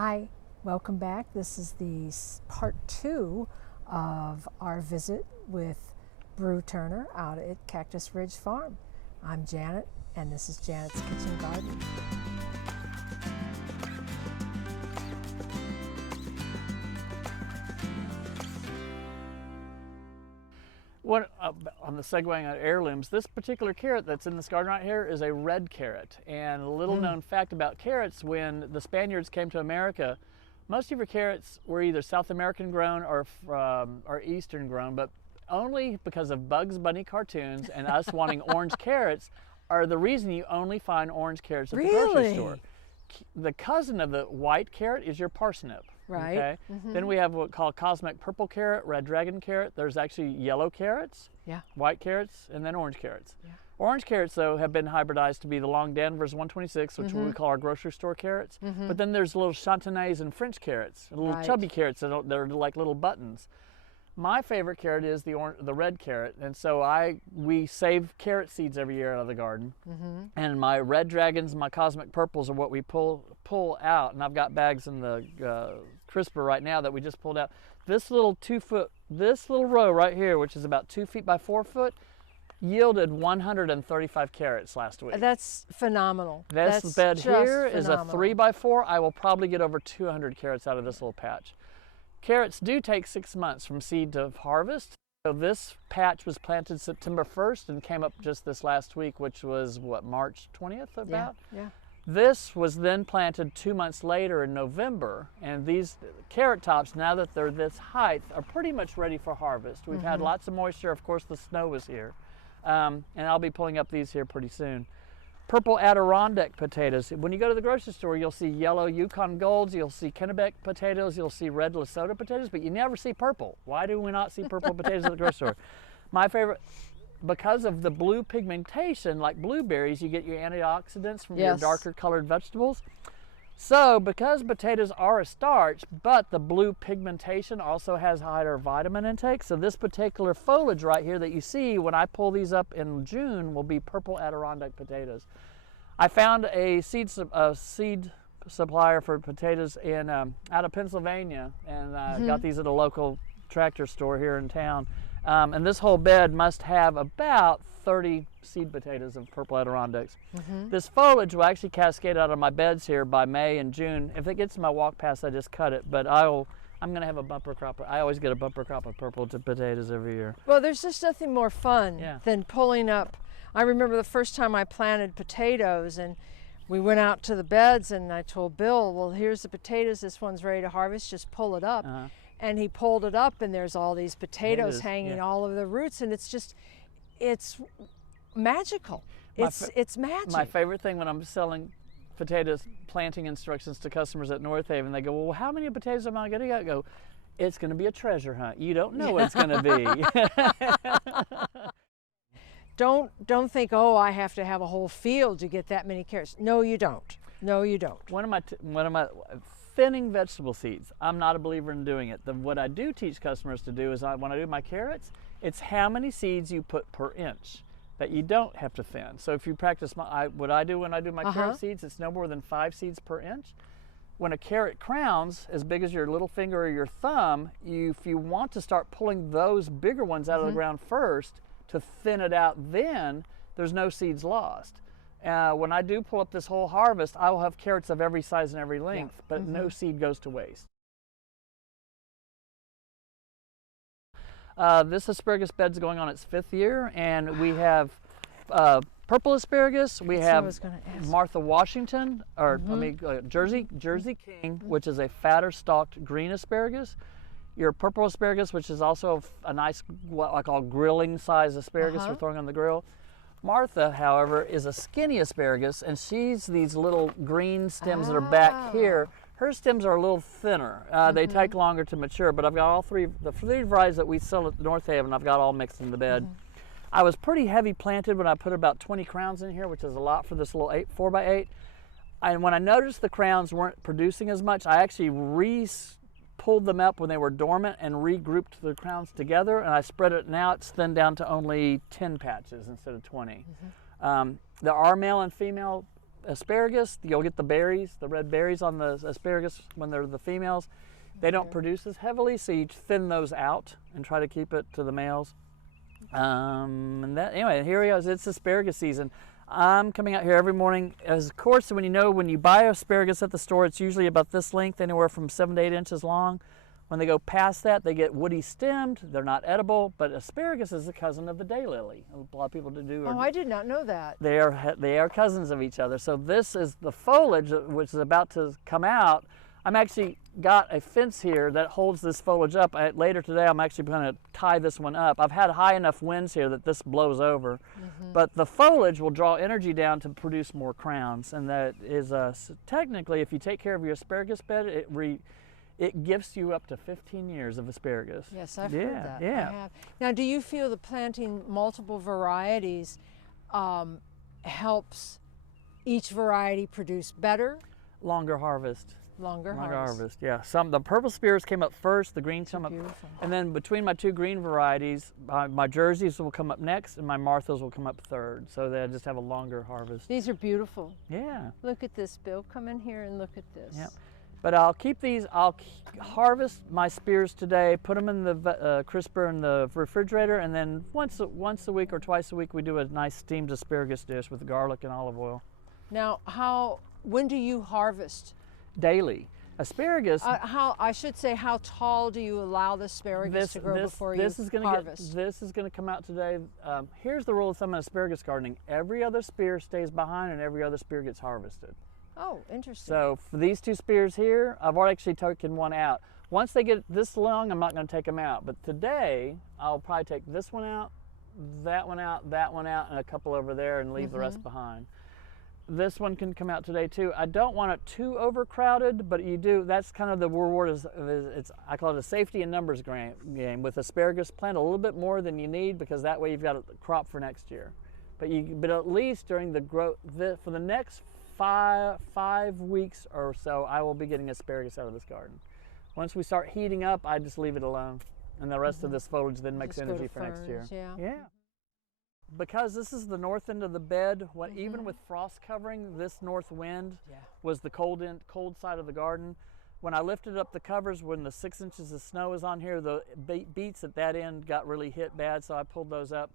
Hi, welcome back. This is the part 2 of our visit with Brieux Turner out at Cactus Ridge Farm. I'm Janet, and this is Janet's Kitchen Garden. On the segueing on heirlooms, this particular carrot that's in this garden right here is a red carrot. And a little known fact about carrots, when the Spaniards came to America, most of your carrots were either South American grown or Eastern grown, but only because of Bugs Bunny cartoons and us wanting orange carrots are the reason you only find orange carrots at the grocery store. The cousin of the white carrot is your parsnip. Right. Okay. Then we have what called cosmic purple carrot, red dragon carrot. There's actually yellow carrots, white carrots, and then orange carrots. Orange carrots, though, have been hybridized to be the long Danvers 126, which we call our grocery store carrots. But then there's little chantenays and French carrots, and little chubby carrots that are like little buttons. My favorite carrot is the red carrot, and so we save carrot seeds every year out of the garden. And my red dragons, my cosmic purples are what we pull out, and I've got bags in the crisper right now that we just pulled out. This little this little row right here, which is about 2 feet by 4 foot, yielded 135 carrots last week. That's phenomenal. This bed here is a phenomenal. 3 by 4. I will probably get over 200 carrots out of this little patch. Carrots do take 6 months from seed to harvest. So this patch was planted September 1st and came up just this last week, which was what, March 20th about? Yeah. This was then planted 2 months later in November, and these carrot tops, now that they're this height, are pretty much ready for harvest. We've had lots of moisture. Of course, the snow was here. And I'll be pulling up these here pretty soon. Purple Adirondack potatoes. When you go to the grocery store, you'll see yellow Yukon Golds, you'll see Kennebec potatoes, you'll see red Lesotho potatoes, but you never see purple. Why do we not see purple potatoes at the grocery store? My favorite, because of the blue pigmentation, like blueberries, you get your antioxidants from your darker colored vegetables. So because potatoes are a starch, but the blue pigmentation also has higher vitamin intake, so this particular foliage right here that you see when I pull these up in June will be purple Adirondack potatoes. I found a seed supplier for potatoes in out of Pennsylvania, and got these at a local tractor store here in town. And this whole bed must have about 30 seed potatoes of purple Adirondacks. This foliage will actually cascade out of my beds here by May and June. If it gets to my walk pass, I just cut it, but I'm going to have a bumper crop. I always get a bumper crop of purple potatoes every year. Well, there's just nothing more fun than pulling up. I remember the first time I planted potatoes, and we went out to the beds, and I told Bill, well, here's the potatoes. This one's ready to harvest. Just pull it up. And he pulled it up, and there's all these potatoes hanging all over the roots, and it's magical. It's magic. My favorite thing when I'm selling potatoes planting instructions to customers at North Haven, they go, well, how many potatoes am I going to get? I go, it's going to be a treasure hunt. You don't know what it's going to be. Don't think, oh, I have to have a whole field to get that many carrots. No, you don't. No, you don't. One of my thinning vegetable seeds, I'm not a believer in doing it. What I do teach customers to do is when I do my carrots, it's how many seeds you put per inch that you don't have to thin. So if you practice what I do when I do my carrot seeds, it's no more than 5 seeds per inch. When a carrot crowns as big as your little finger or your thumb, if you want to start pulling those bigger ones out of the ground first to thin it out, then there's no seeds lost. When I do pull up this whole harvest, I will have carrots of every size and every length, but no seed goes to waste. This asparagus bed's going on its 5th year, and we have purple asparagus. We have Martha Washington, or Jersey King, which is a fatter stalked green asparagus. Your purple asparagus, which is also a nice, what I call grilling size asparagus for throwing on the grill. Martha, however, is a skinny asparagus, and she's these little green stems that are back here. Her stems are a little thinner. They take longer to mature, but I've got the three varieties that we sell at North Haven, I've got all mixed in the bed. I was pretty heavy planted when I put about 20 crowns in here, which is a lot for this little 4x8. And when I noticed the crowns weren't producing as much, I actually pulled them up when they were dormant and regrouped the crowns together, and I spread it. Now it's thinned down to only 10 patches instead of 20. There are male and female asparagus, you'll get the berries, the red berries on the asparagus when they're the females. They don't produce as heavily, so you thin those out and try to keep it to the males. Anyway, here we go. It's asparagus season. I'm coming out here every morning. Of course, when you buy asparagus at the store, it's usually about this length, anywhere from 7 to 8 inches long. When they go past that, they get woody stemmed. They're not edible, but asparagus is a cousin of the daylily. A lot of people do. Oh, I did not know that. They are cousins of each other. So this is the foliage which is about to come out. I'm actually got a fence here that holds this foliage up. Later today, I'm actually going to tie this one up. I've had high enough winds here that this blows over, but the foliage will draw energy down to produce more crowns, and that is technically, if you take care of your asparagus bed, it gives you up to 15 years of asparagus. Yes, I've heard that. Yeah. I have. Now, do you feel that planting multiple varieties helps each variety produce better? Longer harvest. Longer harvest. Yeah. The purple spears came up first, the greens come up, and then between my two green varieties, my Jerseys will come up next, and my Marthas will come up third. So they just have a longer harvest. These are beautiful. Yeah. Look at this, Bill. Come in here and look at this. Yeah. But I'll keep these. I'll harvest my spears today, put them in the crisper in the refrigerator, and then once a week or twice a week we do a nice steamed asparagus dish with garlic and olive oil. Now, when do you harvest? Daily. Asparagus. How tall do you allow the asparagus to grow before you harvest? This is going to come out today. Here's the rule of thumb in asparagus gardening: every other spear stays behind, and every other spear gets harvested. Oh, interesting. So for these two spears here, I've already actually taken one out. Once they get this long, I'm not going to take them out. But today, I'll probably take this one out, that one out, and a couple over there, and leave the rest behind. This one can come out today too. I don't want it too overcrowded, but you do. That's kind of the reward. I call it a safety in numbers game. With asparagus, plant a little bit more than you need, because that way you've got a crop for next year. But at least during the growth, for the next 5 weeks or so, I will be getting asparagus out of this garden. Once we start heating up, I just leave it alone, and the rest of this foliage then makes energy for next year. Yeah. Because this is the north end of the bed, even with frost covering, this north wind was the cold side of the garden. When I lifted up the covers, when the 6 inches of snow is on here, the beets at that end got really hit bad, so I pulled those up.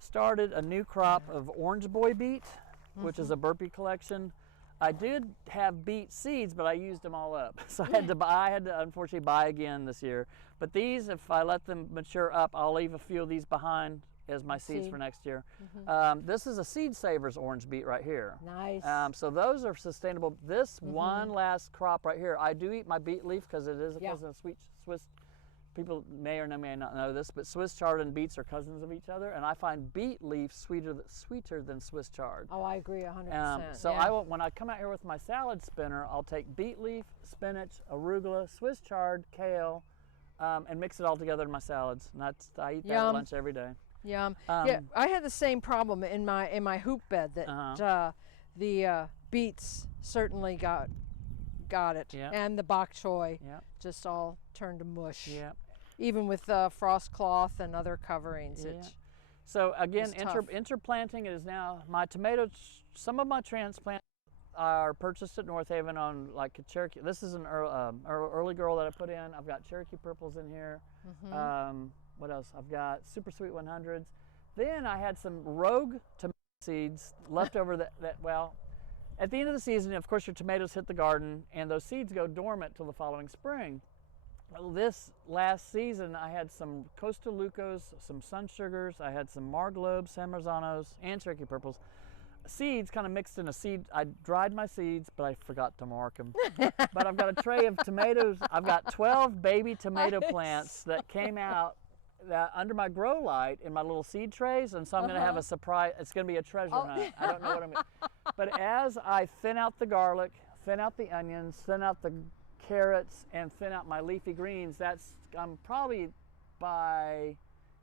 Started a new crop of orange boy beet, which is a burpee collection. I did have beet seeds, but I used them all up. So I had to unfortunately buy again this year. But these, if I let them mature up, I'll leave a few of these behind as my seeds for next year. This is a Seed Savers orange beet right here. Nice. So those are sustainable. This one last crop right here, I do eat my beet leaf because it is a cousin of sweet Swiss. People may or may not know this, but Swiss chard and beets are cousins of each other, and I find beet leaf sweeter than Swiss chard. Oh, I agree 100%. So when I come out here with my salad spinner, I'll take beet leaf, spinach, arugula, Swiss chard, kale, and mix it all together in my salads. And I eat that at lunch every day. Yum. Yeah, I had the same problem in my hoop bed that the beets certainly got it, and the bok choy just all turned to mush. Yeah. Even with frost cloth and other coverings. So again, interplanting is now my tomatoes. Some of my transplants are purchased at North Haven on like a Cherokee. This is an early girl that I put in. I've got Cherokee purples in here. What else? I've got super sweet 100s. Then I had some rogue tomato seeds left over at the end of the season, of course, your tomatoes hit the garden and those seeds go dormant till the following spring. Well, this last season, I had some Costa Lucas, some Sun Sugars, I had some Marglobes, San Marzanos, and Cherokee Purples. Seeds kind of mixed in a seed. I dried my seeds, but I forgot to mark them. But I've got a tray of tomatoes. I've got 12 baby tomato plants that came out under my grow light in my little seed trays, and so I'm going to have a surprise. It's going to be a treasure hunt. I don't know what I'm going to. But as I thin out the garlic, thin out the onions, thin out the carrots, and thin out my leafy greens, I'm probably by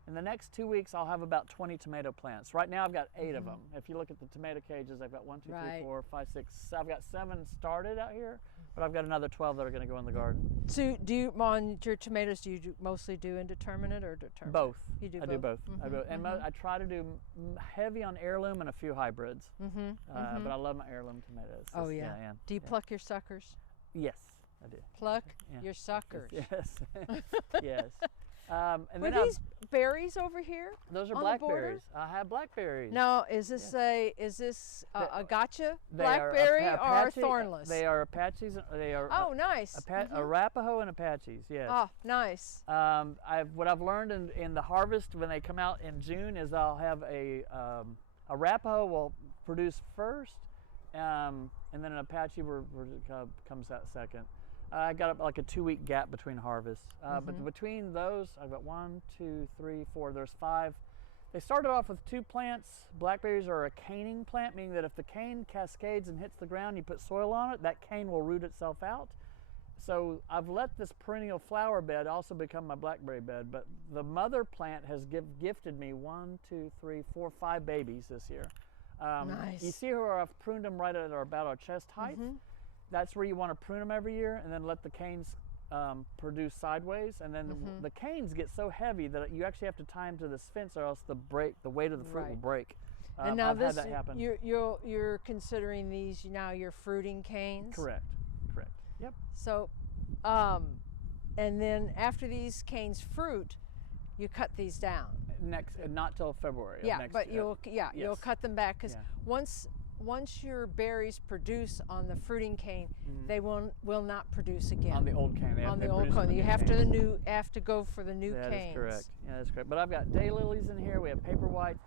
In the next 2 weeks, I'll have about 20 tomato plants. Right now, I've got 8 of them. If you look at the tomato cages, I've got 1, 2, 3, 4, 5, 6. I've got 7 started out here, but I've got another 12 that are going to go in the garden. So, do you on your tomatoes? Do you mostly do indeterminate or determinate? Both. You do. I do both. I do, and I try to do heavy on heirloom and a few hybrids. But I love my heirloom tomatoes. Oh yeah. Do you pluck your suckers? Yes, I do. Pluck your suckers. Yes. Yes. And Were then these berries over here? Those are on blackberries. I have blackberries. Now, is this a gotcha They are blackberry or Apache- thornless? They are Apaches. They are. Oh, nice. Arapaho and Apaches. Yes. Oh, nice. What I've learned in the harvest when they come out in June is I'll have Arapaho will produce first, and then an Apache comes out second. I got like a 2-week gap between harvests, but between those, I've got 1, 2, 3, 4. There's 5. They started off with 2 plants. Blackberries are a caning plant, meaning that if the cane cascades and hits the ground, you put soil on it, that cane will root itself out. So I've let this perennial flower bed also become my blackberry bed, but the mother plant has gifted me 1, 2, 3, 4, 5 babies this year. Nice. You see where I've pruned them right at about our chest height? That's where you want to prune them every year, and then let the canes produce sideways, and then the canes get so heavy that you actually have to tie them to this fence, or else the weight of the fruit will break. And now I've had that happen. you're considering these now your fruiting canes? Correct. Yep. So, and then after these canes fruit, you cut these down. Not till February. Yeah, but you'll cut them back because once your berries produce on the fruiting cane, they will not produce again. On the old cane. On the old cane. You have to go for the new canes. That is correct. Yeah, that's correct. But I've got daylilies in here. We have paper white.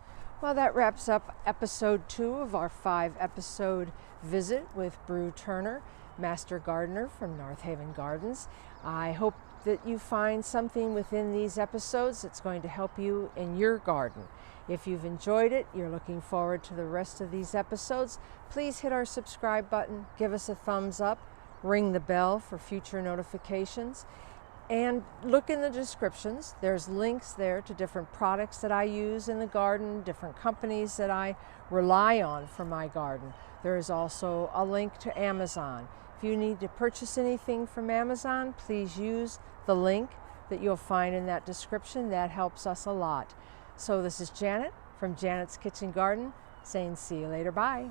Well, that wraps up episode 2 of our 5-episode visit with Brieux Turner, Master Gardener from North Haven Gardens. I hope that you find something within these episodes that's going to help you in your garden. If you've enjoyed it, you're looking forward to the rest of these episodes, please hit our subscribe button, give us a thumbs up, ring the bell for future notifications, and look in the descriptions. There's links there to different products that I use in the garden, different companies that I rely on for my garden. There is also a link to Amazon. If you need to purchase anything from Amazon, please use the link that you'll find in that description. That helps us a lot. So this is Janet from Janet's Kitchen Garden saying see you later. Bye.